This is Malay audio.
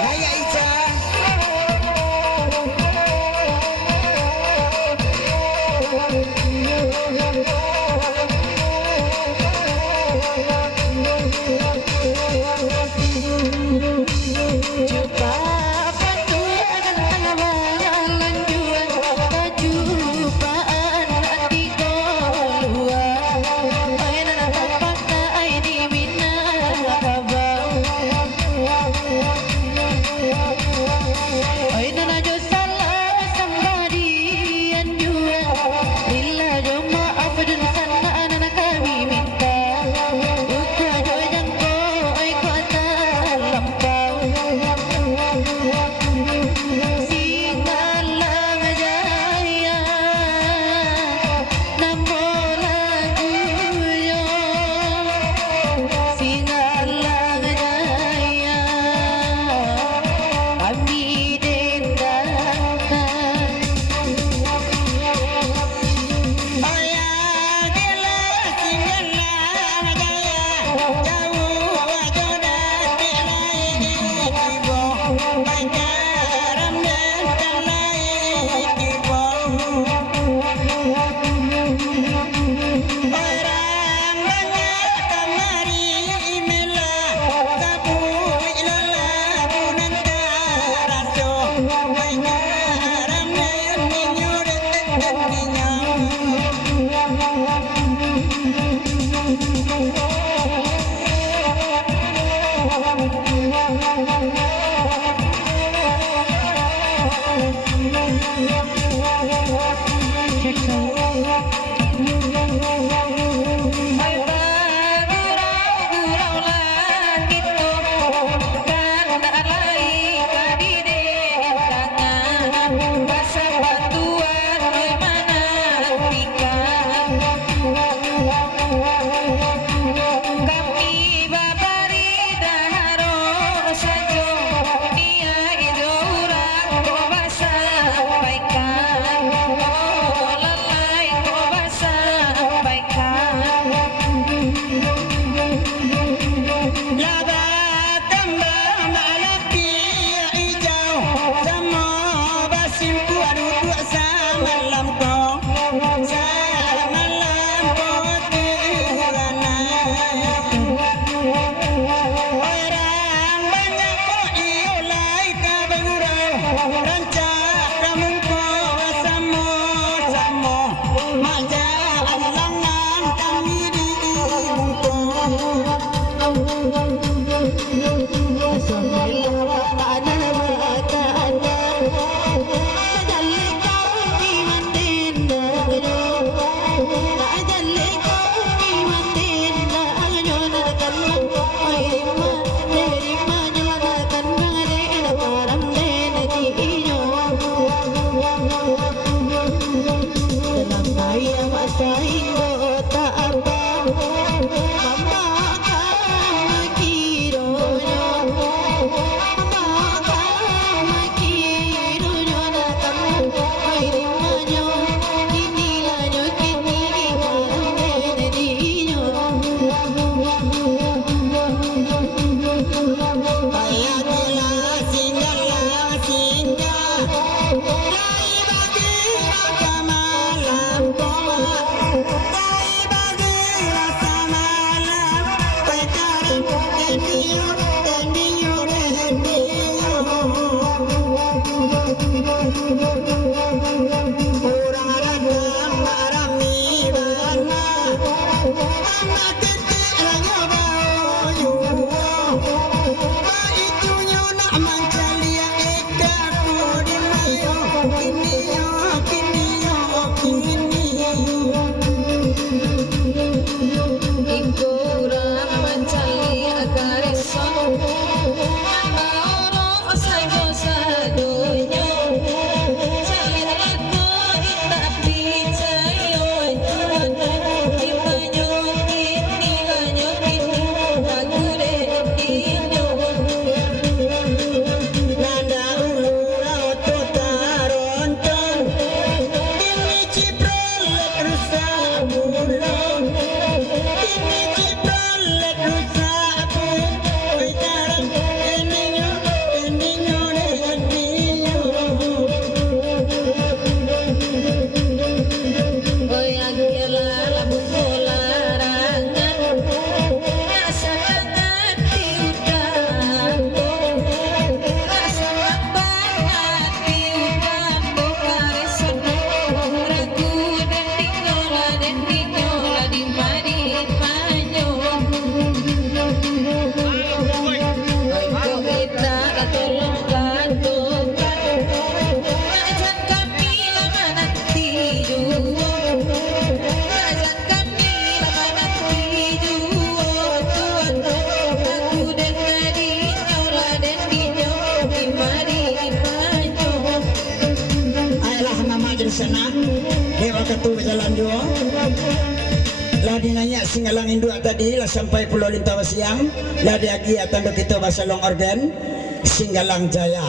Raya Ica. Coba pandu akan amalan jual kejupaan hati keluar mainan pakai di Minangkabau mainan aja salah sambadian jual bila jo maaf dan sana anak kami minta buka jo jangko ai kota lampau Singalang Jaya namo lagunya Singalang Jaya kami dendakan Oya gila Singalang Jaya jauh jodoh tilai kibo pancaram dan tilai kibo orang banyak kamari imela kabu ilala bunan karaso pancaram dan ninyur dan ninyam kami babari daharo sajo dia itu orang ko sampaikan oh lalai ko sampaikan laba tambah malaki hijau sama basimku duduk sama lampau sama lampau tirana orang banyak kok iulai kabengurau rancak kamungko samo-samo maja alangan kami diibungko sana dewa katu jalan dua ladi nanya singalang induk tadi lah sampai Pulau Lintawa siang ladi agi atando kita basalong orden Singgalang Jaya